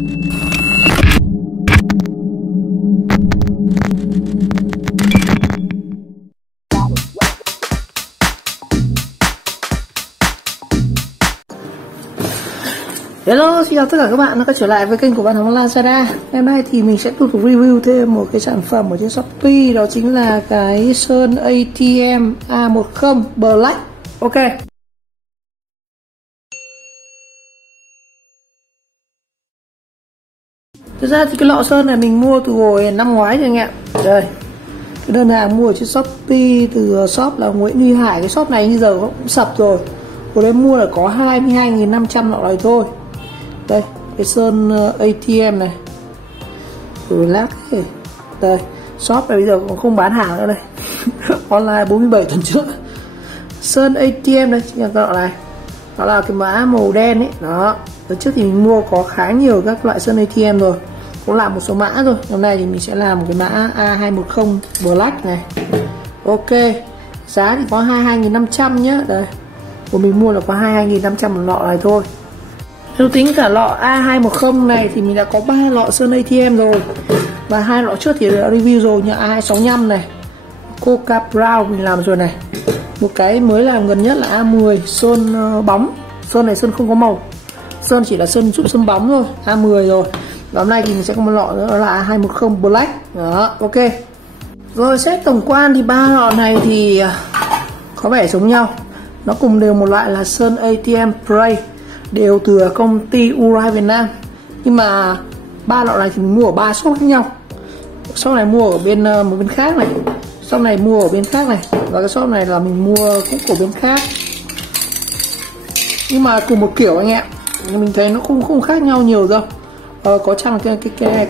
Hello, xin chào tất cả các bạn đã quay trở lại với kênh của bạn Hồng Lazada. Hôm nay thì mình sẽ tiếp tục review thêm một cái sản phẩm ở trên Shopee, đó chính là cái sơn ATM A10 Black. Ok. Thực ra thì cái lọ sơn này mình mua từ hồi năm ngoái rồi anh ạ. Đây, cái đơn hàng mua ở trên Shopee từ shop là Nguyễn Huy Hải. Cái shop này bây giờ cũng sập rồi. Hồi đấy mua là có 22.500 lọ này thôi. Đây, cái sơn ATM này rồi lát này. Đây, shop này bây giờ cũng không bán hàng nữa đây. Online 47 tuần trước. Sơn ATM đây, chính là cái lọ này. Đó là cái mã màu đen ấy. Đó, đợt trước thì mình mua có khá nhiều các loại sơn ATM rồi, cũng làm một số mã rồi. Hôm nay thì mình sẽ làm một cái mã A210 Black này. Ok, giá thì có 22.500 nhá. Đây, của mình mua là có 22.500 một lọ này thôi. Nếu tính cả lọ A210 này thì mình đã có 3 lọ sơn ATM rồi. Và 2 lọ trước thì đã review rồi như A265 này, Coca Brown mình làm rồi này. Một cái mới làm gần nhất là A10 sơn bóng. Sơn này sơn không có màu, sơn chỉ là sơn giúp sơn bóng thôi, A10 rồi. Và hôm nay thì mình sẽ có một lọ nữa, đó là A210 Black. Đó, ok. Rồi xét tổng quan thì 3 lọ này thì có vẻ giống nhau. Nó cùng đều một loại là sơn ATM Spray, đều từ công ty Urai Việt Nam. Nhưng mà 3 lọ này thì mình mua ở 3 shop khác nhau. Shop này mua ở bên một bên khác này, shop này mua ở bên khác này, và cái shop này là mình mua cũng của bên khác. Nhưng mà cùng một kiểu anh em, mình thấy nó không khác nhau nhiều đâu. Có chăng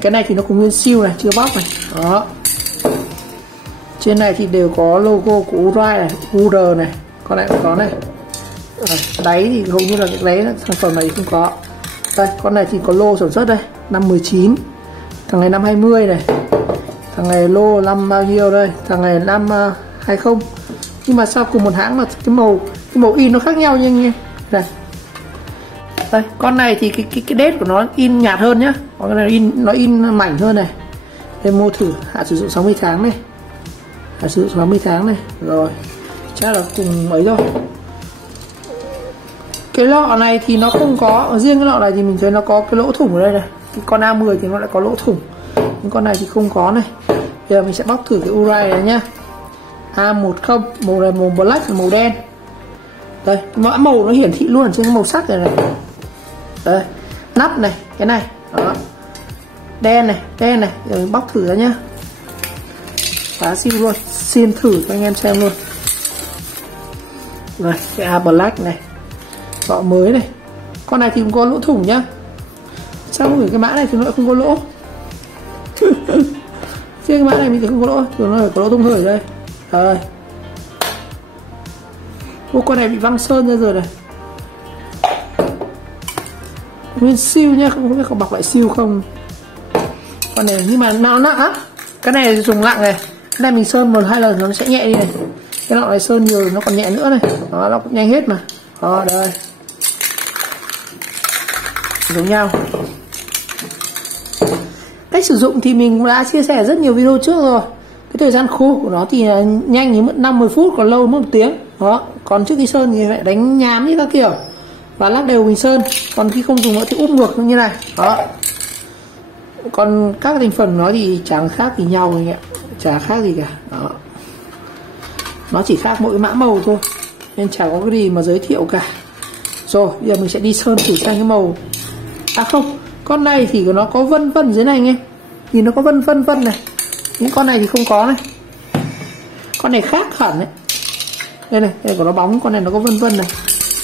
cái này thì nó cùng nguyên siêu này, chưa bóc này. Đó. Trên này thì đều có logo của Urai này, UR này, con này cũng có này. Đáy thì hầu như là cái đáy sản phẩm này không có. Đây, con này thì có lô sản xuất đây, năm 19, thằng này năm 20 này, thằng này lô năm bao nhiêu đây, thằng này năm 20. Nhưng mà sao cùng một hãng mà cái màu in nó khác nhau nha anh em. Đây. Đây, con này thì cái đét của nó in nhạt hơn nhá, còn cái này nó in mảnh hơn này. Đây, mua thử hạn sử dụng 60 tháng này, hạn sử dụng 60 tháng này, rồi chắc là cùng ấy rồi. Cái lọ này thì nó không có, riêng cái lọ này thì mình thấy nó có cái lỗ thủng ở đây này. Cái con A10 thì nó lại có lỗ thủng, nhưng con này thì không có này. Bây giờ mình sẽ bóc thử cái Urai này nhá. A10, màu này màu black là màu đen. Đây, mã màu nó hiển thị luôn ở trên cái màu sắc này này. Đây, nắp này, cái này, đó. Đen này, rồi bóc thử ra nhá. Phá siêu luôn, xin thử cho anh em xem luôn. Rồi, cái A Black này, lọ mới này. Con này thì cũng có lỗ thủng nhá. Sao không cái mã này thì nó lại không có lỗ? Chứ cái mã này mình thì không có lỗ, thường nó phải có lỗ thông hơi ở đây. Rồi. Ô, con này bị văng sơn ra rồi này. Nguyên siêu nhá, không biết có bọc lại siêu không. Con này nhưng mà nó nặng á. Cái này dùng nặng này. Cái này mình sơn 1-2 lần nó sẽ nhẹ đi này. Cái lọ này sơn nhiều nó còn nhẹ nữa này. Đó, nó cũng nhanh hết mà. Đó, đây. Giống nhau. Cách sử dụng thì mình cũng đã chia sẻ rất nhiều video trước rồi. Cái thời gian khô của nó thì nhanh thì mất 50 phút, còn lâu mất 1 tiếng. Đó, còn trước khi sơn thì phải đánh nhám như các kiểu và lắc đều mình sơn. Còn khi không dùng nữa thì úp ngược như này. Đó. Còn các thành phần nó thì chẳng khác gì nhau anh ạ, chả khác gì cả. Đó. Nó chỉ khác mỗi mã màu thôi, nên chẳng có cái gì mà giới thiệu cả. Rồi, bây giờ mình sẽ đi sơn thử sang cái màu. À không, con này thì nó có vân vân dưới này anh em. Nhìn nó có vân vân này. Những con này thì không có này. Con này khác hẳn đấy. Đây này, đây của nó bóng, con này nó có vân vân này.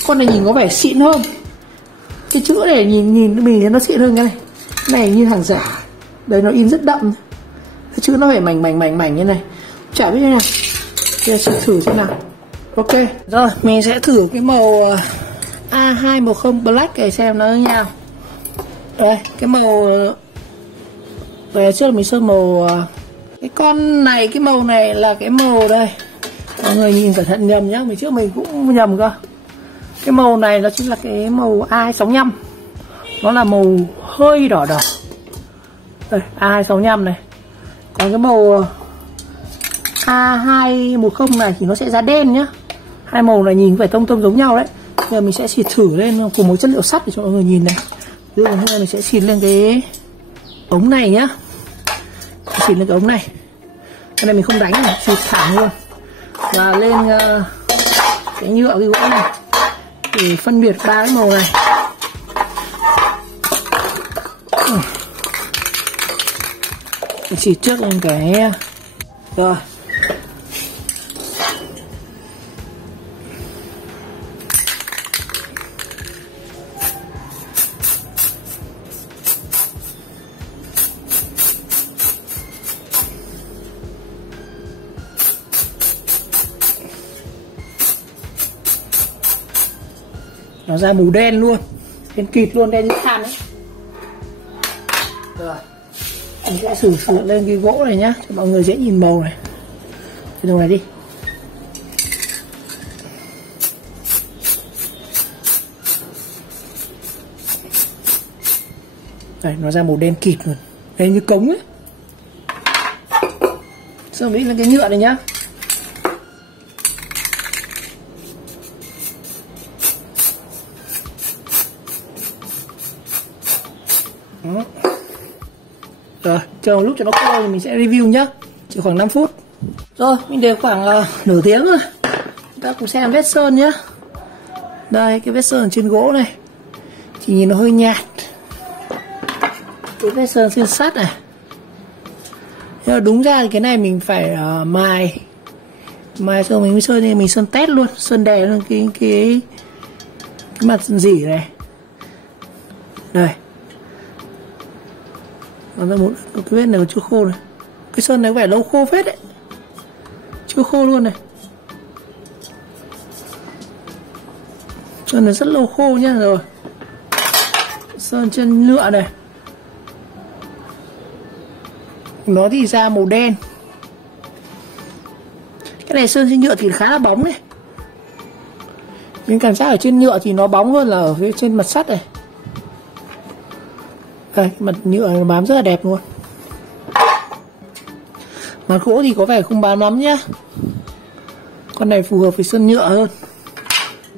Con này nhìn có vẻ xịn hơn. Cái chữ này nhìn mình thấy nó xịn hơn cái này. Cái này như hàng giả. Đây nó in rất đậm. Cái chữ nó phải mảnh như này. Chả biết như này. Bây giờ sẽ thử xem nào. Ok, rồi mình sẽ thử cái màu A210 Black này xem nó như nào. Đây, cái màu về trước mình sơn màu cái con này, cái màu này là cái màu đây. Mọi người nhìn cẩn thận nhầm nhá, mình trước mình cũng nhầm cơ. Cái màu này nó chính là cái màu A65. Nó là màu hơi đỏ đỏ. Đây, A265 này. Còn cái màu A210 này thì nó sẽ ra đen nhá. Hai màu này nhìn phải tông giống nhau đấy. Giờ mình sẽ xịt thử lên cùng một chất liệu sắt để cho mọi người nhìn này. Ví dụ như mình sẽ xịt lên cái ống này nhá. Xịt lên cái ống này. Cái này mình không đánh này, xịt thẳng luôn. Và lên cái nhựa cái gỗ này để phân biệt ba cái màu này. Mình xịt trước lên cái rồi. Nó ra màu đen luôn, đen kịt luôn, đen như than đấy. Rồi mình sẽ sửa lên cái gỗ này nhá, cho mọi người dễ nhìn màu này. Cái đầu này đi. Đây, nó ra màu đen kịt luôn, đen như cống ấy. Xong đi lên cái nhựa này nhá. Đó. Rồi, chờ một lúc cho nó khô thì mình sẽ review nhá. Chỉ khoảng 5 phút. Rồi, mình để khoảng nửa tiếng rồi. Chúng ta cùng xem vết sơn nhá. Đây, cái vết sơn trên gỗ này chỉ nhìn nó hơi nhạt. Cái vết sơn trên sắt này. Nhưng mà đúng ra thì cái này mình phải mài xong mình mới sơn, thì mình sơn test luôn, sơn đè luôn cái mặt dỉ này. Đây. Nó ra một cái vết này còn chưa khô này. Cái sơn này có vẻ lâu khô phết đấy. Chưa khô luôn này. Sơn này rất lâu khô nhá. Rồi sơn trên nhựa này, nó thì ra màu đen. Cái này sơn trên nhựa thì khá là bóng này. Mình cảm giác ở trên nhựa thì nó bóng hơn là ở phía trên mặt sắt này. Đây, mặt nhựa nó bám rất là đẹp luôn. Mặt gỗ thì có vẻ không bám lắm nhá. Con này phù hợp với sơn nhựa hơn.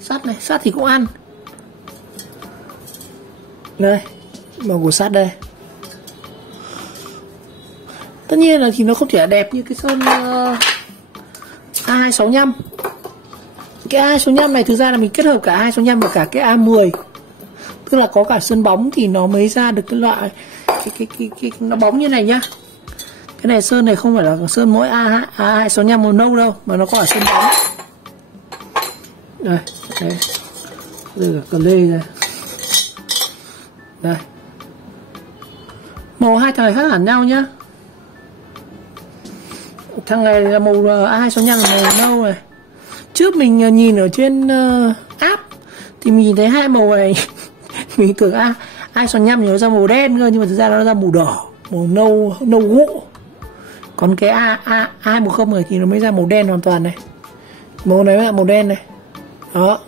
Sắt này, sắt thì cũng ăn. Đây, màu của sắt đây. Tất nhiên là thì nó không thể đẹp như cái sơn A265. Cái A265 này thực ra là mình kết hợp cả A265 và cả cái A10. Tức là có cả sơn bóng thì nó mới ra được cái loại cái nó bóng như này nhá. Cái này sơn này không phải là sơn mỗi A265 màu nâu đâu, mà nó có cả sơn bóng. Đây, đây. Đây là cờ lê này. Đây. Màu hai thằng này khác hẳn nhau nhá. Thằng này là màu A265 này nâu này. Trước mình nhìn ở trên app thì mình nhìn thấy hai màu này. Mình tưởng A265 thì nó ra màu đen cơ, nhưng mà thực ra nó ra màu đỏ, màu nâu gỗ. Còn cái A210 này thì nó mới ra màu đen hoàn toàn này. Màu này mới là màu đen này. Đó.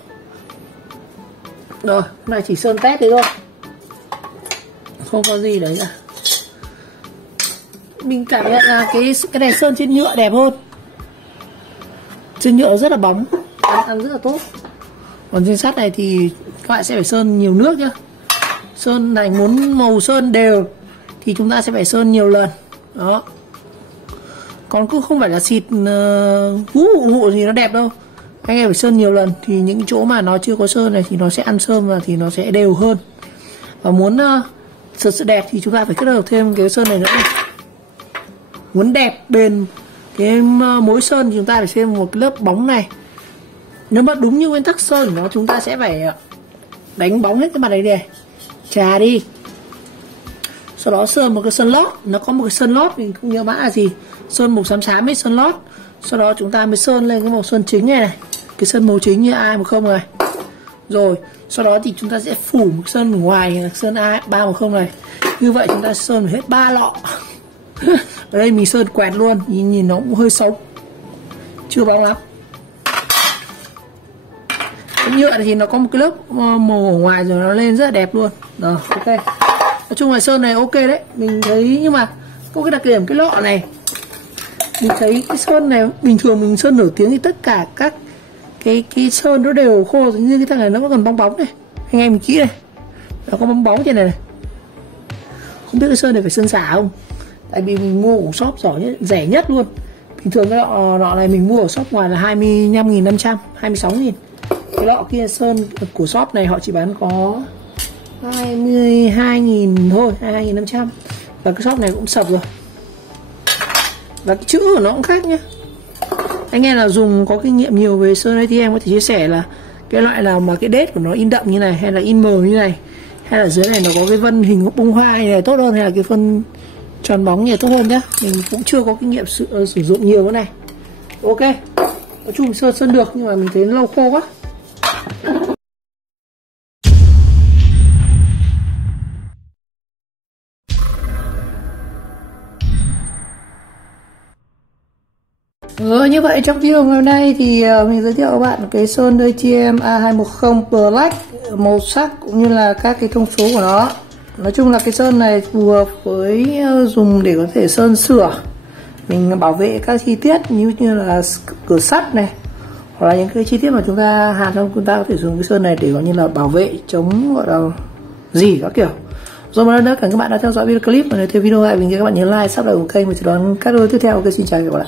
Rồi, hôm nay chỉ sơn test thế thôi. Không có gì đấy cả. Mình cảm nhận là cái này sơn trên nhựa đẹp hơn. Trên nhựa rất là bóng, ăn rất là tốt. Còn trên sắt này thì các bạn sẽ phải sơn nhiều nước nhá. Sơn này muốn màu sơn đều thì chúng ta sẽ phải sơn nhiều lần. Đó. Còn cũng không phải là xịt vụ gì nó đẹp đâu. Anh em phải sơn nhiều lần thì những chỗ mà nó chưa có sơn này thì nó sẽ ăn sơn và thì nó sẽ đều hơn. Và muốn thật sự đẹp thì chúng ta phải kết hợp thêm cái sơn này nữa. Muốn đẹp bền cái mối sơn thì chúng ta phải thêm một cái lớp bóng này. Nếu mà đúng như nguyên tắc sơn của nó, chúng ta sẽ phải đánh bóng hết cái mặt này này, chà đi. Sau đó sơn một cái sơn lót. Nó có một cái sơn lót mình không nhớ mã là gì, sơn màu xám xám ấy, sơn lót. Sau đó chúng ta mới sơn lên cái màu sơn chính này này, cái sơn màu chính như A10 này. Rồi sau đó thì chúng ta sẽ phủ một sơn ở ngoài, sơn A310 này. Như vậy chúng ta sơn hết 3 lọ. Ở đây mình sơn quẹt luôn, nhìn nó cũng hơi xấu, chưa bóng lắm. Cái nhựa thì nó có một cái lớp màu ở ngoài rồi nó lên rất là đẹp luôn. Rồi, ok. Nói chung là sơn này ok đấy, mình thấy. Nhưng mà có cái đặc điểm cái lọ này, mình thấy cái sơn này bình thường mình sơn nổi tiếng thì tất cả các cái sơn nó đều khô, như cái thằng này nó còn bong bóng này, anh em mình kỹ đây, nó có bong bóng trên này, này. Không biết cái sơn này phải sơn giả không, tại vì mình mua của shop giỏi nhất, rẻ nhất luôn. Bình thường cái lọ này mình mua ở shop ngoài là 25.500, 26.000. Cái lọ kia sơn của shop này họ chỉ bán có 22.000 thôi, 22.500. Và cái shop này cũng sập rồi. Và cái chữ của nó cũng khác nhá. Anh em nào dùng có kinh nghiệm nhiều về sơn thì em có thể chia sẻ là cái loại nào mà cái đét của nó in đậm như này, hay là in mờ như này, hay là dưới này nó có cái vân hình bông hoa như này tốt hơn, hay là cái phân tròn bóng như này tốt hơn nhá. Mình cũng chưa có kinh nghiệm sử dụng nhiều cái này. Ok, nói chung sơn được nhưng mà mình thấy nó lâu khô quá. Như vậy trong video ngày hôm nay thì mình giới thiệu các bạn cái sơn ATM A210 Black, màu sắc cũng như là các cái thông số của nó. Nói chung là cái sơn này phù hợp với dùng để có thể sơn sửa, mình bảo vệ các chi tiết như là cửa sắt này, hoặc là những cái chi tiết mà chúng ta hàn xong, chúng ta có thể dùng cái sơn này để gọi như là bảo vệ chống gọi là gì các kiểu. Rồi một lần nữa cảm ơn các bạn đã theo dõi video clip, và nếu thấy video hay mình các bạn nhớ like, subscribe của kênh và chờ đón các video tiếp theo. Ok, xin chào các bạn.